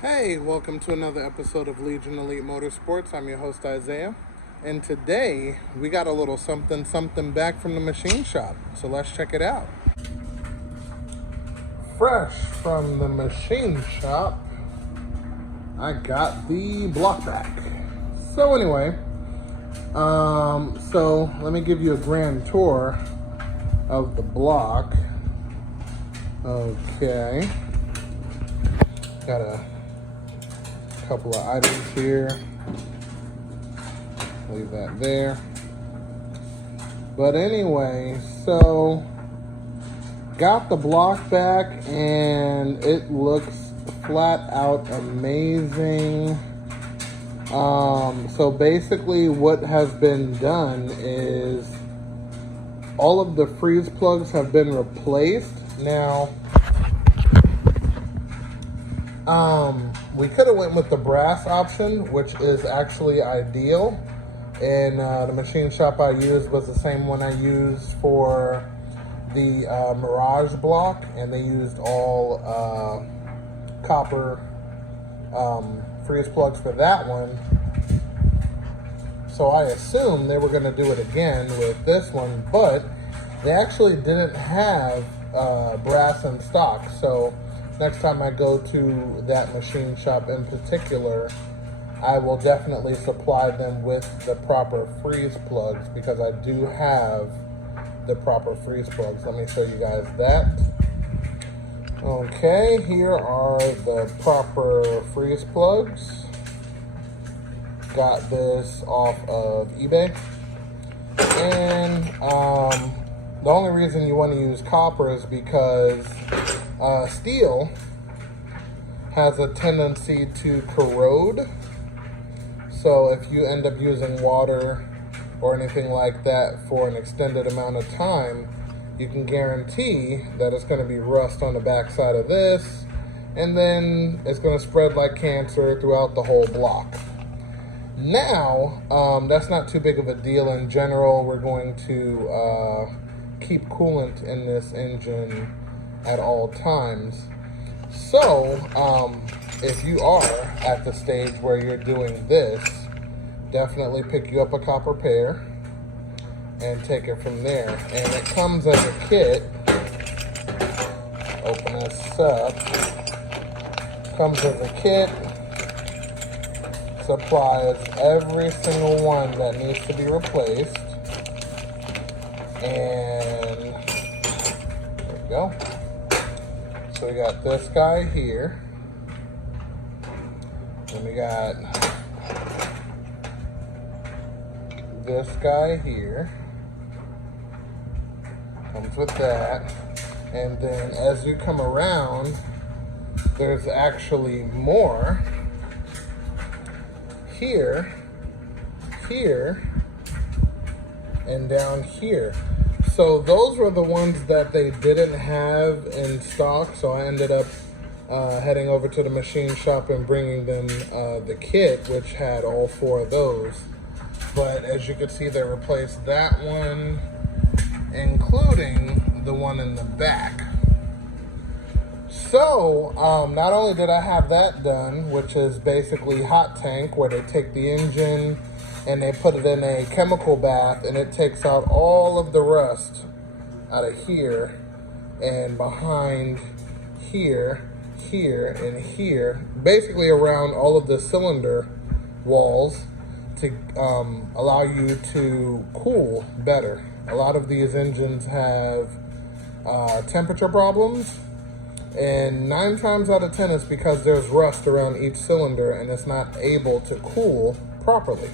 Hey, welcome to another episode of Legion Elite Motorsports. I'm your host Isaiah, and today we got a little something back from the machine shop. So let's check it out. Fresh from the machine shop, I got the block back. So anyway, so let me give you a grand tour of the block. Okay, got a couple of items here. Leave that there. But anyway, so got the block back and it looks flat out amazing. So basically what has been done is all of the freeze plugs have been replaced. Now, we could have went with the brass option, which is actually ideal. And the machine shop I used was the same one I used for the Mirage block, and they used all copper freeze plugs for that one. So I assumed they were going to do it again with this one, but they actually didn't have brass in stock. So next time I go to that machine shop in particular, I will definitely supply them with the proper freeze plugs, because I do have the proper freeze plugs. Let me show you guys that. Okay, here are the proper freeze plugs. Got this off of eBay. And the only reason you want to use copper is because steel has a tendency to corrode. So if you end up using water or anything like that for an extended amount of time, you can guarantee that it's going to be rust on the backside of this, and then it's going to spread like cancer throughout the whole block. Now, that's not too big of a deal in general. We're going to keep coolant in this engine at all times. So, if you are at the stage where you're doing this, definitely pick you up a copper pair and take it from there. And it comes as a kit. Open this up. Comes as a kit. Supplies every single one that needs to be replaced. And there we go. So we got this guy here. Then we got this guy here. Comes with that. And then as you come around, there's actually more. Here, and down here. So those were the ones that they didn't have in stock, so I ended up heading over to the machine shop and bringing them the kit, which had all four of those. But as you can see, they replaced that one, including the one in the back. So, not only did I have that done, which is basically hot tank, where they take the engine and they put it in a chemical bath, and it takes out all of the rust out of here and behind here, here, and here, basically around all of the cylinder walls, to allow you to cool better. A lot of these engines have temperature problems, and 9 times out of 10 it's because there's rust around each cylinder and it's not able to cool properly.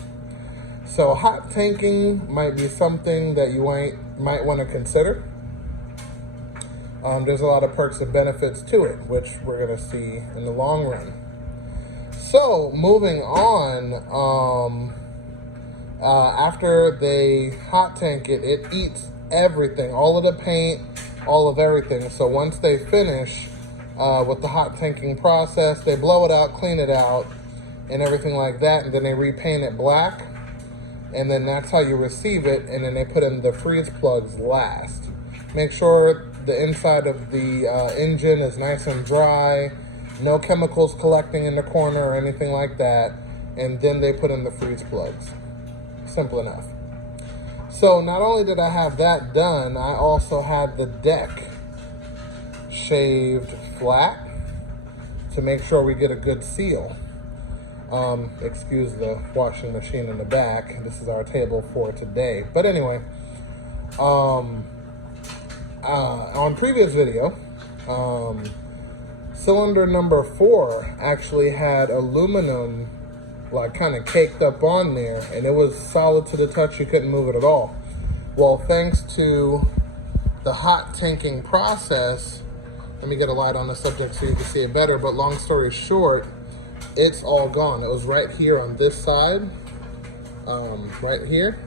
So hot tanking might be something that you might want to consider. There's a lot of perks and benefits to it, which we're going to see in the long run. So moving on, after they hot tank it, it eats everything, all of the paint, all of everything. So once they finish with the hot tanking process, they blow it out, clean it out, and everything like that, and then they repaint it black, and then that's how you receive it, and then they put in the freeze plugs last. Make sure the inside of the engine is nice and dry, no chemicals collecting in the corner or anything like that, and then they put in the freeze plugs. Simple enough. So not only did I have that done, I also had the deck shaved flat to make sure we get a good seal. Excuse the washing machine in the back. This is our table for today. But anyway, on previous video, cylinder number 4 actually had aluminum like kind of caked up on there, and it was solid to the touch. You couldn't move it at all. Well, thanks to the hot tanking process, let me get a light on the subject so you can see it better, but long story short, it's all gone. It was right here on this side, right here,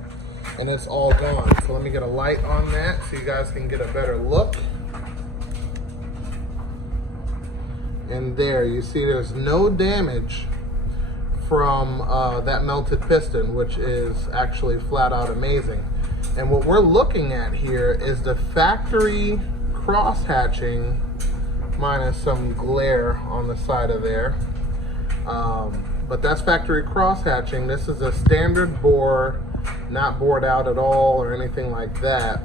and it's all gone. So let me get a light on that so you guys can get a better look. And there, you see there's no damage from that melted piston, which is actually flat out amazing. And what we're looking at here is the factory cross hatching, minus some glare on the side of there. But that's factory cross hatching. This is a standard bore, not bored out at all or anything like that.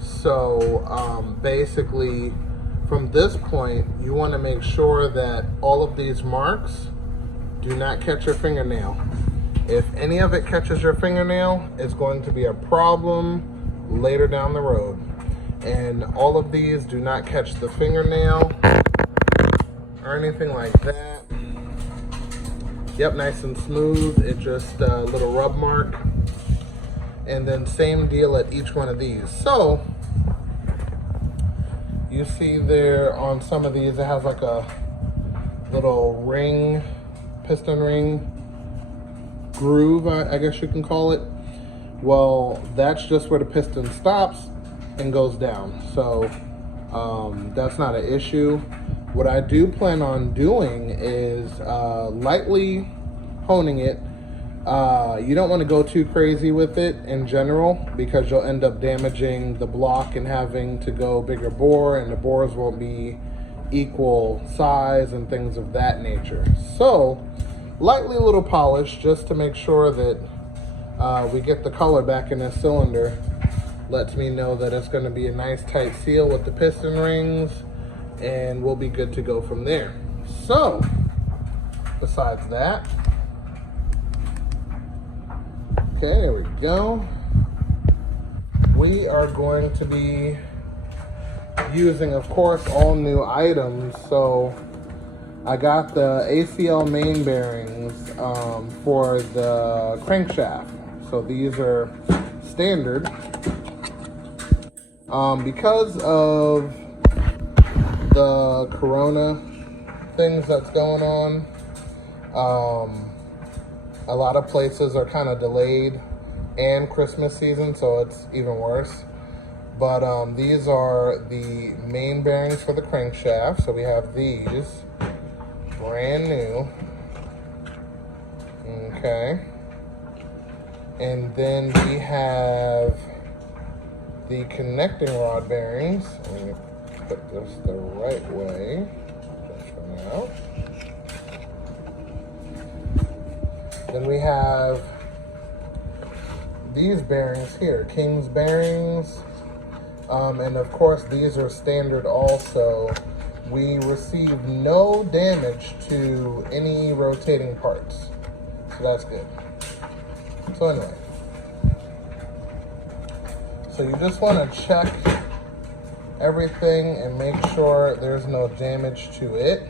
So basically, from this point, you want to make sure that all of these marks do not catch your fingernail. If any of it catches your fingernail, it's going to be a problem later down the road. And all of these do not catch the fingernail or anything like that. Yep, nice and smooth. It's just a little rub mark. And then same deal at each one of these. So you see there on some of these, it has like a little ring, piston ring groove, I guess you can call it. Well, that's just where the piston stops and goes down. So that's not an issue. What I do plan on doing is lightly honing it. You don't want to go too crazy with it in general, because you'll end up damaging the block and having to go bigger bore, and the bores won't be equal size and things of that nature. So lightly a little polish just to make sure that we get the color back in this cylinder. Lets me know that it's going to be a nice tight seal with the piston rings, and we'll be good to go from there. So besides that, okay, there we go. We are going to be using, of course, all new items. So I got the ACL main bearings for the crankshaft. So these are standard. Because of the corona things that's going on, a lot of places are kind of delayed, and Christmas season, so it's even worse. But these are the main bearings for the crankshaft. So we have these brand new. Okay. And then we have the connecting rod bearings. Let me put this the right way just for now. Then we have these bearings here, King's bearings. And of course, these are standard also. We received no damage to any rotating parts, so that's good. So anyway, so you just want to check everything and make sure there's no damage to it.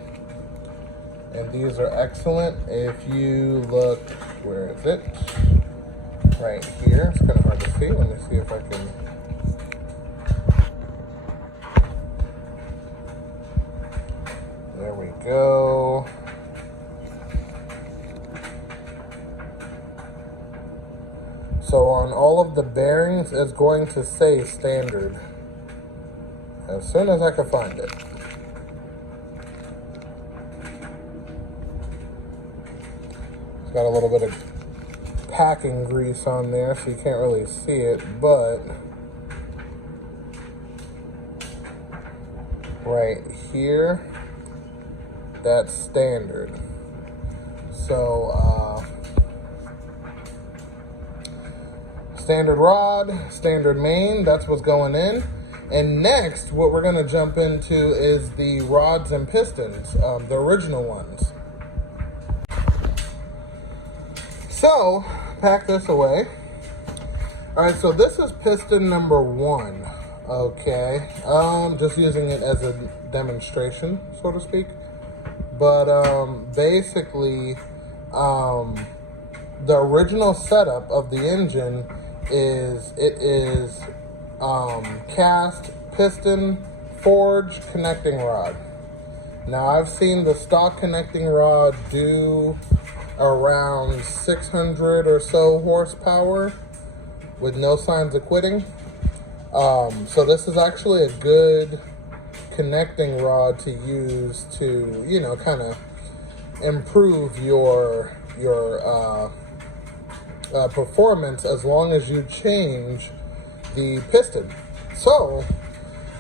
And these are excellent. If you look, where is it? Right here. It's kind of hard to see. Let me see if I can. There we go. So on all of the bearings, it's going to say standard as soon as I can find it. It's got a little bit of packing grease on there, so you can't really see it, but right here That's standard. So, standard rod, standard main, that's what's going in. And next, what we're gonna jump into is the rods and pistons, the original ones. So, pack this away. All right, so this is piston number 1, okay? Just using it as a demonstration, so to speak. But basically, the original setup of the engine is, cast, piston, forge, connecting rod. Now, I've seen the stock connecting rod do around 600 or so horsepower with no signs of quitting. So this is actually a good connecting rod to use to, you know, kind of improve your performance as long as you change the piston. So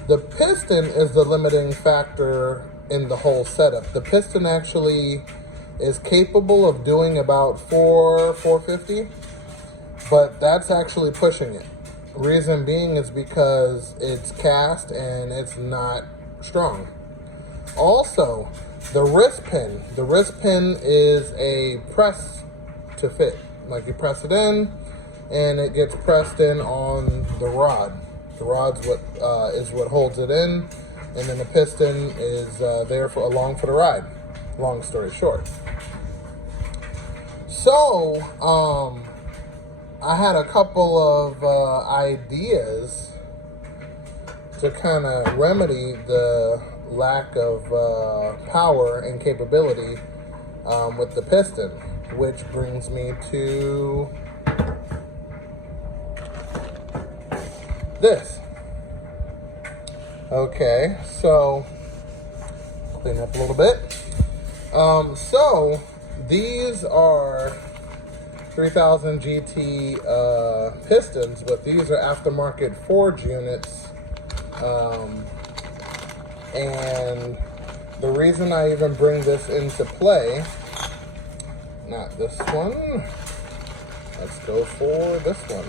the piston is the limiting factor in the whole setup. The piston actually is capable of doing about 450, but that's actually pushing it. Reason being is because it's cast and it's not strong. Also, the wrist pin. The wrist pin is a press to fit. Like you press it in, and it gets pressed in on the rod. The rod's what is what holds it in, and then the piston is there for along for the ride. Long story short. So, I had a couple of ideas to kind of remedy the lack of power and capability with the piston, which brings me to this. Okay, so clean up a little bit. So these are 3000 GT pistons, but these are aftermarket forge units. And the reason I even bring this into play, not this one, let's go for this one,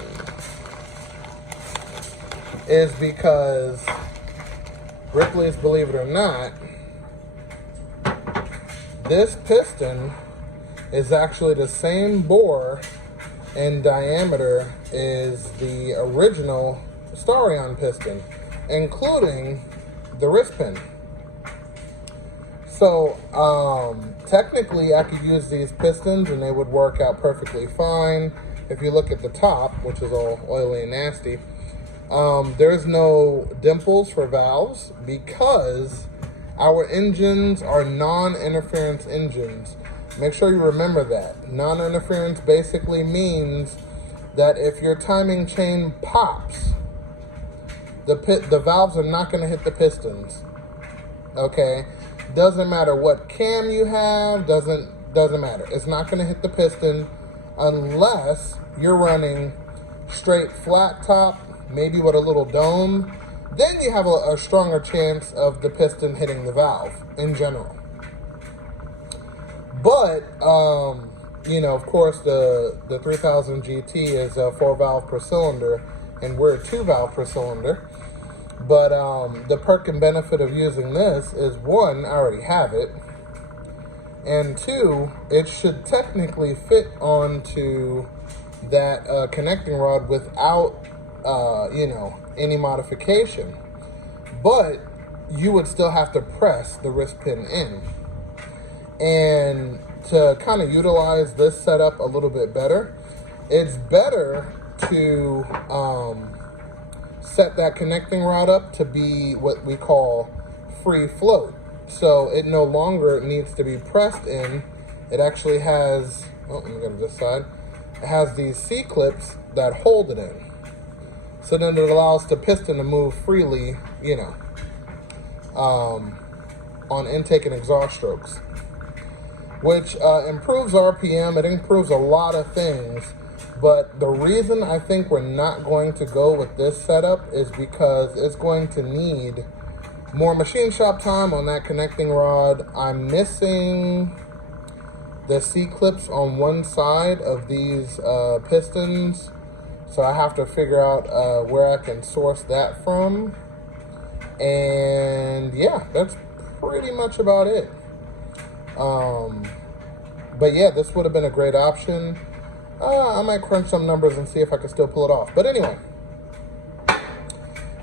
is because Ripley's, believe it or not, this piston is actually the same bore and diameter as the original Starion piston, including the wrist pin. So technically I could use these pistons and they would work out perfectly fine. If you look at the top, which is all oily and nasty, there's no dimples for valves because our engines are non-interference engines. Make sure you remember that. Non-interference basically means that if your timing chain pops, the valves are not going to hit the pistons. Okay? Doesn't matter what cam you have, doesn't matter. It's not going to hit the piston unless you're running straight flat top, maybe with a little dome. Then you have a stronger chance of the piston hitting the valve in general. But, you know, of course, the 3000 GT is a 4-valve per cylinder, and we're a 2-valve per cylinder. But the perk and benefit of using this is, 1, I already have it, and 2, it should technically fit onto that connecting rod without, you know, any modification. But you would still have to press the wrist pin in. And to kind of utilize this setup a little bit better, it's better to set that connecting rod up to be what we call free float. So it no longer needs to be pressed in. It actually has, oh, let me go to this side. It has these C-clips that hold it in. So then it allows the piston to move freely, you know, on intake and exhaust strokes, which improves RPM. It improves a lot of things. But the reason I think we're not going to go with this setup is because it's going to need more machine shop time on that connecting rod. I'm missing the C-clips on one side of these pistons, so I have to figure out where I can source that from. And yeah, that's pretty much about it. But yeah, this would have been a great option. I might crunch some numbers and see if I can still pull it off. But anyway,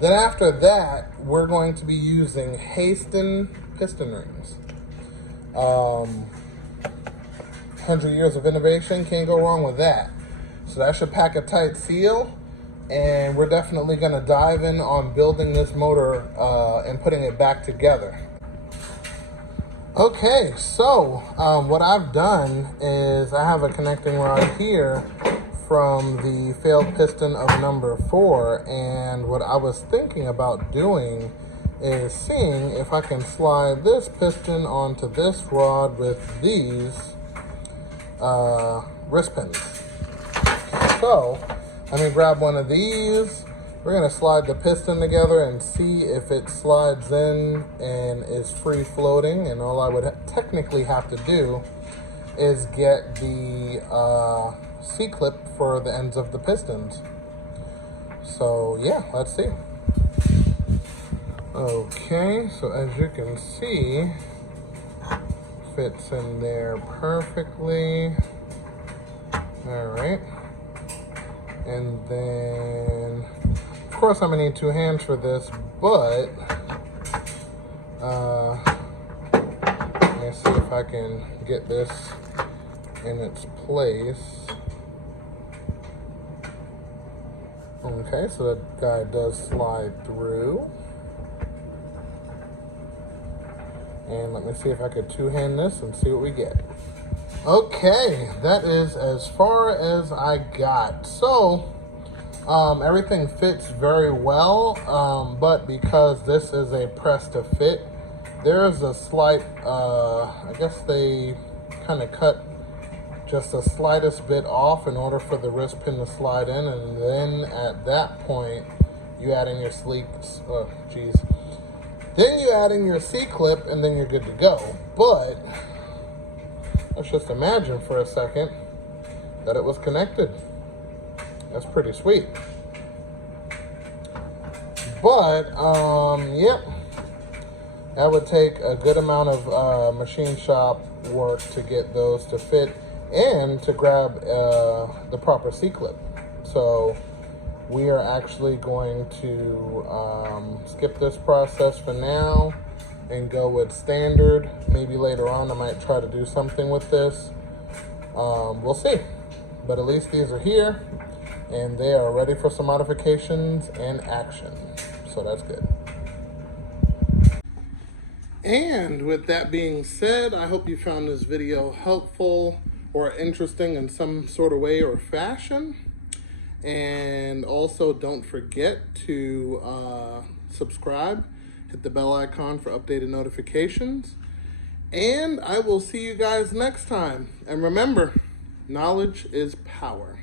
then after that, we're going to be using Piston rings. 100 years of innovation, can't go wrong with that. So that should pack a tight seal, and we're definitely going to dive in on building this motor and putting it back together. Okay, so what I've done is I have a connecting rod here from the failed piston of number 4, and what I was thinking about doing is seeing if I can slide this piston onto this rod with these wrist pins. So let me grab one of these. We're gonna slide the piston together and see if it slides in and is free floating. And all I would technically have to do is get the C-clip for the ends of the pistons. So yeah, let's see. Okay, so as you can see, fits in there perfectly. All right. And then, of course, I'm gonna need 2 hands for this, but let me see if I can get this in its place. Okay, so that guy does slide through. And let me see if I could 2-hand this and see what we get. Okay, that is as far as I got. So, everything fits very well, but because this is a press to fit, there's a slight, I guess they kind of cut just the slightest bit off in order for the wrist pin to slide in, and then at that point, you add in your then you add in your C-clip, and then you're good to go. But let's just imagine for a second that it was connected. That's pretty sweet. But, yep, that would take a good amount of machine shop work to get those to fit and to grab the proper C-clip. So we are actually going to skip this process for now and go with standard. Maybe later on I might try to do something with this. We'll see. But at least these are here and they are ready for some modifications and action. So that's good. And with that being said, I hope you found this video helpful or interesting in some sort of way or fashion. And also don't forget to subscribe, hit the bell icon for updated notifications. And I will see you guys next time. And remember, knowledge is power.